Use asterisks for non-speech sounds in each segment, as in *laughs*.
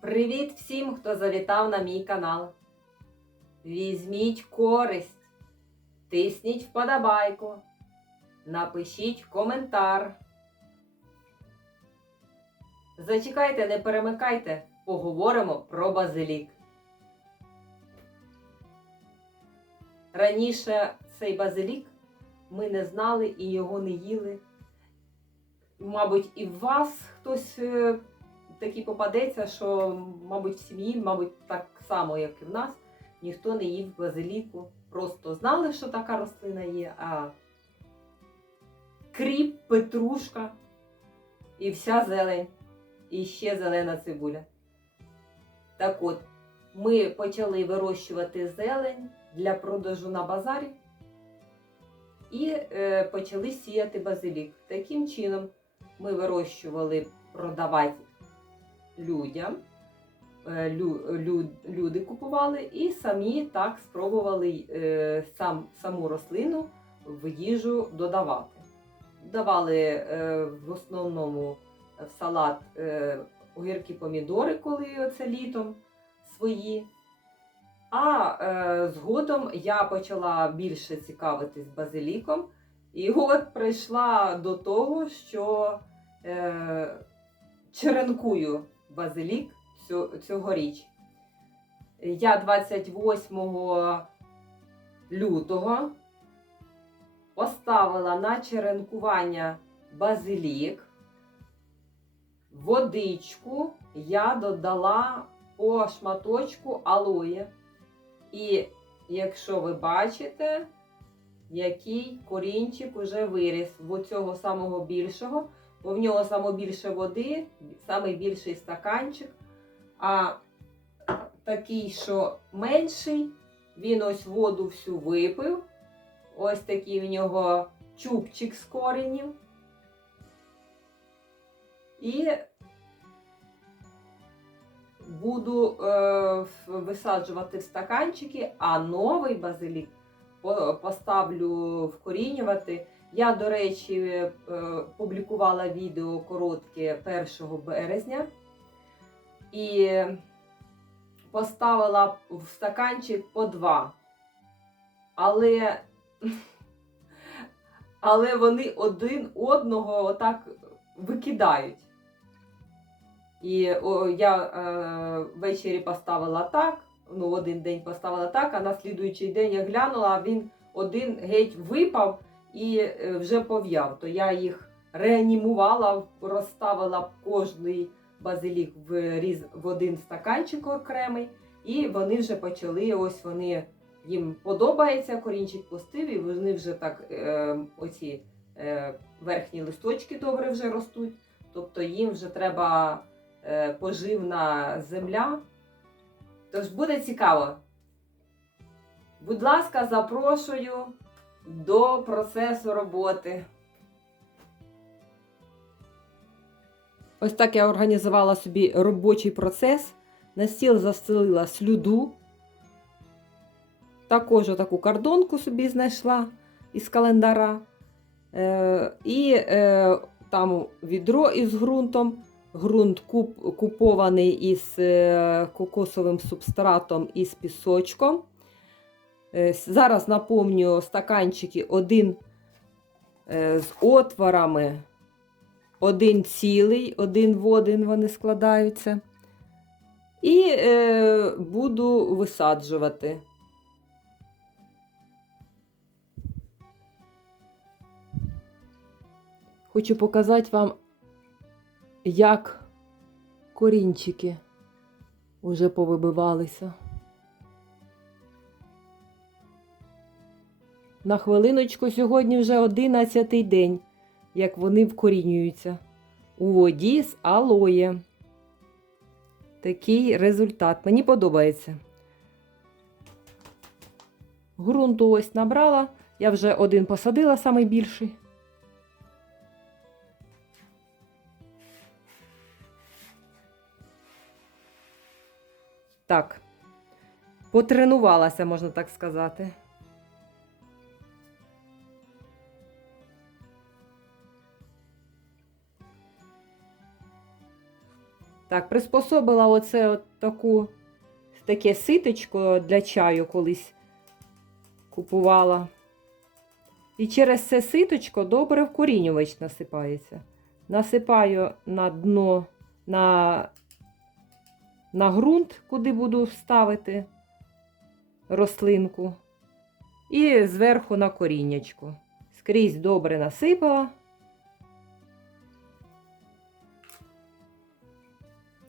Привіт всім, хто завітав на мій канал. Візьміть користь, тисніть вподобайку, напишіть коментар. Зачекайте, не перемикайте, поговоримо про базилік. Раніше цей базилік ми не знали і його не їли. Мабуть, і вас хтось е, такий попадеться, що, мабуть, в сім'ї, мабуть, так само, як і в нас, ніхто не їв базиліку. Просто знали, що така рослина є, а кріп, петрушка і вся зелень, і ще зелена цибуля. Так от, ми почали вирощувати зелень для продажу на базарі і е, почали сіяти базилік. Таким чином ми вирощували продавати людям. Е, лю- лю- люди купували і самі так спробували е, сам, саму рослину в їжу додавати. Давали е, в основному в салат огірки помідори, коли це літом свої. А згодом я почала більше цікавитись базиліком. І от прийшла до того, що черенкую базилік цьогоріч. Я 28 лютого поставила на черенкування базилік. Водичку я додала по шматочку алоє. І якщо ви бачите, який корінчик уже виріс в цього самого більшого, бо в нього саме більше води, самий більший стаканчик. А такий, що менший, він ось воду всю випив. Ось такий в нього чубчик з коренів. І буду е, висаджувати в стаканчики, а новий базилік поставлю вкорінювати. Я, до речі, е, публікувала відео коротке 1 березня і поставила в стаканчик по два. Але, але вони один одного отак викидають. І о, я е, ввечері поставила так, ну, один день поставила так, а на слідуючий день я глянула, а він один геть випав і е, вже пов'яв. То я їх реанімувала, розставила кожний базилік в, різ, в один стаканчик окремий, і вони вже почали, ось вони їм подобається, корінчик пустив, і вони вже так, е, оці е, верхні листочки добре вже ростуть. Тобто їм вже треба е, поживна земля. Тож буде цікаво. Будь ласка, запрошую до процесу роботи. Ось так я організувала собі робочий процес. На стіл застелила слюду. Також таку кардонку собі знайшла із календара. Е, і е, там відро із ґрунтом. Ґрунт куп, купований із е, кокосовим субстратом і з пісочком. Е, зараз наповню стаканчики один е, з отворами, один цілий, один в один вони складаються. І е, буду висаджувати. Хочу показати вам, як корінчики вже повибивалися. На хвилиночку сьогодні вже одинадцятий день, як вони вкорінюються у воді з алоє. Такий результат. Мені подобається. Грунту ось набрала. Я вже один посадила, самий більший. Так. Потренувалася, можна так сказати. Так, приспособила оце от таку, таке ситочко для чаю колись купувала. І через це ситочко добре вкорінювач насипається. Насипаю на дно, на, на ґрунт, куди буду ставити рослинку. І зверху на коріннячку. Скрізь добре насипала.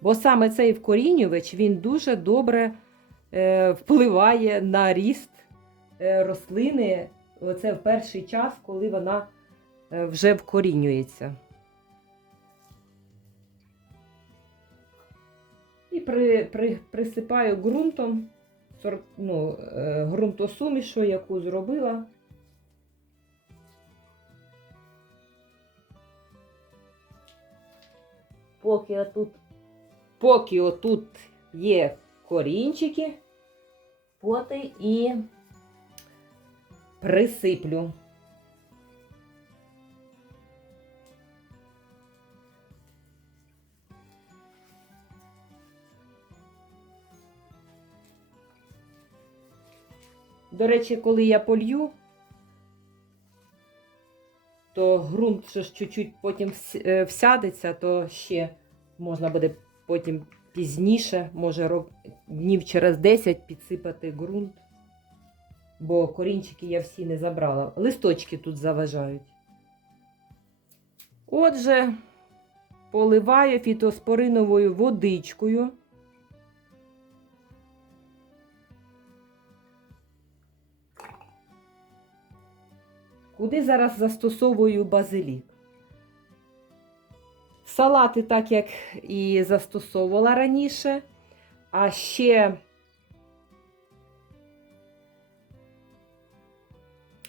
Бо саме цей вкорінювач він дуже добре е, впливає на ріст е, рослини. Оце в перший час, коли вона е, вже вкорінюється. І при, при, присипаю ґрунтом, ну, ґрунтосумішу, яку зробила. Поки отут, поки отут є корінчики, поти і присиплю. До речі, коли я полью, то ґрунт ще чуть-чуть потім е, всядеться, то ще можна буде потім пізніше, може днів через 10 підсипати ґрунт. Бо корінчики я всі не забрала. Листочки тут заважають. Отже, поливаю фітоспориновою водичкою. Куди зараз застосовую базилік? Салати, так як і застосовувала раніше, а ще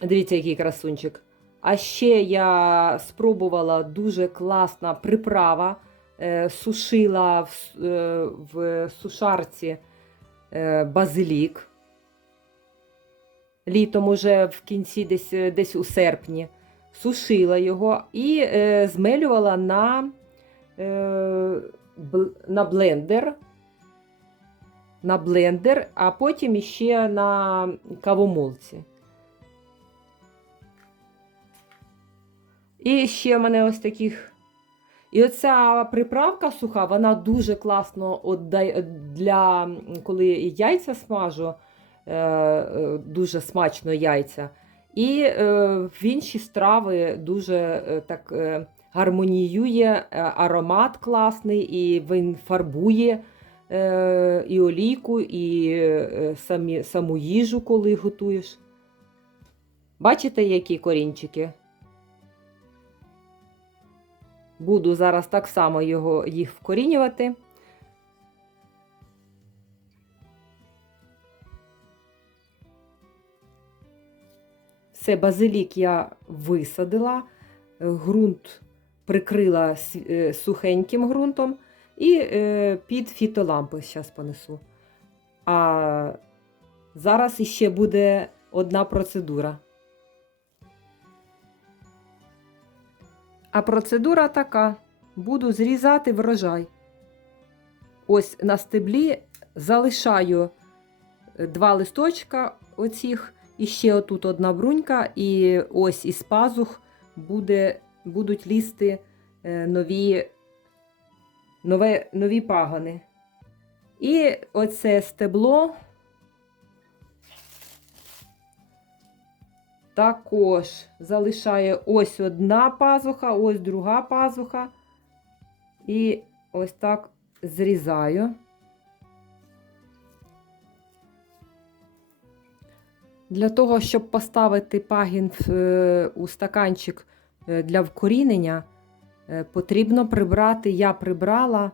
Дивіться, який красунчик. А ще я спробувала дуже класна приправа. Е, сушила в, е, в сушарці е, базилік. Літом уже в кінці, десь, десь у серпні. Сушила його і змелювала на, на блендер. На блендер, а потім іще на кавомолці. І ще в мене ось таких. І оця приправка суха, вона дуже класно отдає для коли яйця смажу, е, е, дуже смачно яйця. І е, в інші страви дуже е, так е, гармоніює, е, аромат класний, і він фарбує е, і олійку, і е, самі, саму їжу, коли готуєш. Бачите, які корінчики? Буду зараз так само його, їх вкорінювати. Все, базилік я висадила, ґрунт прикрила е, сухеньким ґрунтом і е, під фітолампи зараз понесу. А зараз іще буде одна процедура. А процедура така: буду зрізати врожай. Ось на стеблі залишаю е, два листочка оцих, і ще отут одна брунька, і ось із пазух буде, будуть лізти е, нові, нове, нові пагони. І оце стебло також залишає ось одна пазуха, ось друга пазуха. І ось так зрізаю. Для того, щоб поставити пагін е, у стаканчик для вкорінення, е, потрібно прибрати, я прибрала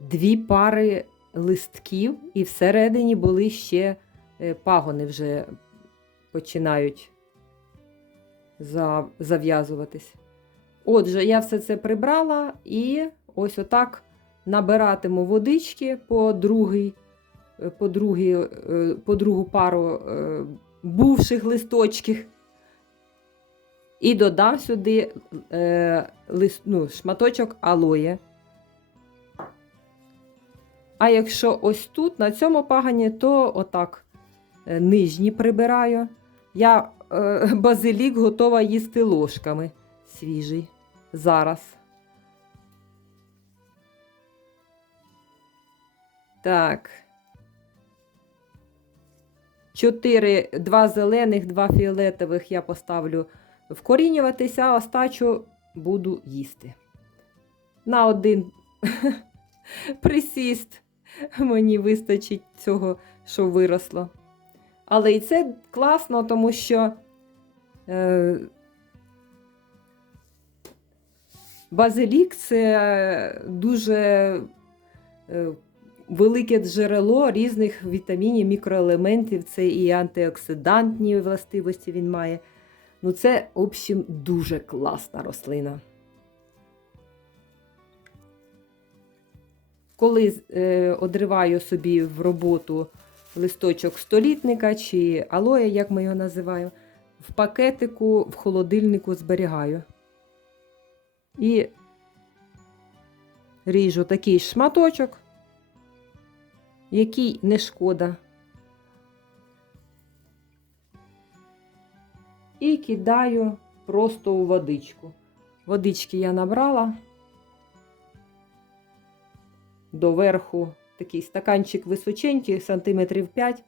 дві пари листків, і всередині були ще е, пагони вже починають зав'язуватись. Отже, я все це прибрала і ось отак набиратиму водички по другий, е, по, другий, е, по другу пару е, бувших листочків. І додам сюди е, лист, ну, шматочок алоє. А якщо ось тут, на цьому пагані, то отак е, нижні прибираю. Я е, *laughs* базилік готова їсти ложками свіжий. Зараз. Так. Чотири, два зелених, два фіолетових я поставлю вкорінюватися, остачу буду їсти. На один *laughs* присіст мені вистачить цього, що виросло. Але і це класно, тому що е, базилік це дуже е, велике джерело різних вітамінів, мікроелементів. Це і антиоксидантні властивості він має. Ну, це, в общем, дуже класна рослина. Коли е, одриваю собі в роботу листочок столітника чи алоя, як ми його називаємо, в пакетику в холодильнику зберігаю. І ріжу такий шматочок, який не шкода. І кидаю просто у водичку. Водички я набрала доверху такий стаканчик височенький, сантиметрів 5,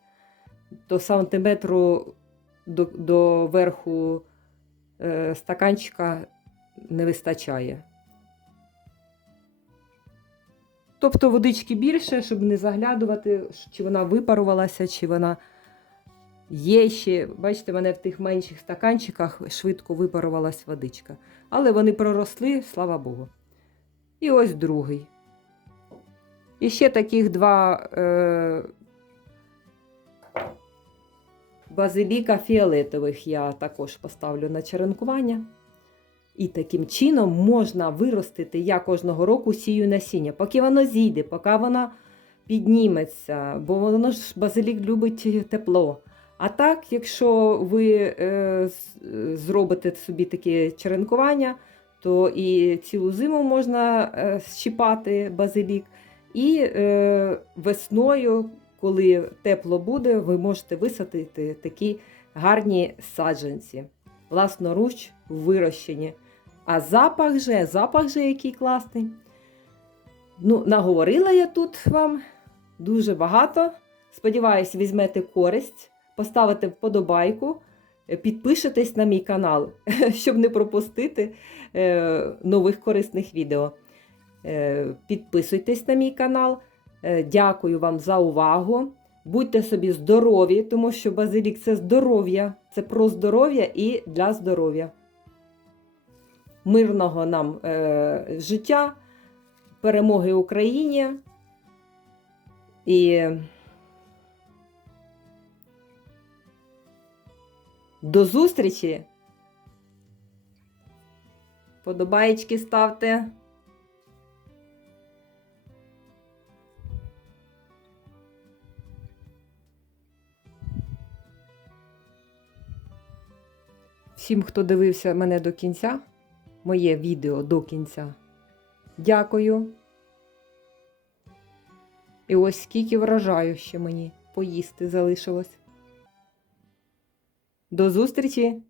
до сантиметру до, до верху е, стаканчика не вистачає. Тобто водички більше, щоб не заглядувати, чи вона випарувалася, чи вона є ще. Бачите, мене в тих менших стаканчиках швидко випарувалась водичка. Але вони проросли, слава Богу. І ось другий. І ще таких два е, базиліка фіолетових я також поставлю на черенкування. І таким чином можна виростити, я кожного року сію насіння, поки воно зійде, поки воно підніметься, бо воно ж базилік любить тепло. А так, якщо ви е, зробите собі таке черенкування, то і цілу зиму можна е, щіпати базилік. І е, весною, коли тепло буде, ви можете висадити такі гарні саджанці, власноруч вирощені. А запах же, запах же який класний. Ну, наговорила я тут вам дуже багато. Сподіваюсь, візьмете користь, поставите вподобайку, підпишетесь на мій канал, *laughs* щоб не пропустити е, нових корисних відео. Е, Підписуйтесь на мій канал. Е, Дякую вам за увагу. Будьте собі здорові, тому що базилік це здоров'я, це про здоров'я і для здоров'я. Мирного нам е, життя, перемоги Україні. І до зустрічі. Подобаєчки ставте. Всім, хто дивився мене до кінця, моє відео до кінця. Дякую. І ось скільки вражаю ще мені поїсти залишилось. До зустрічі!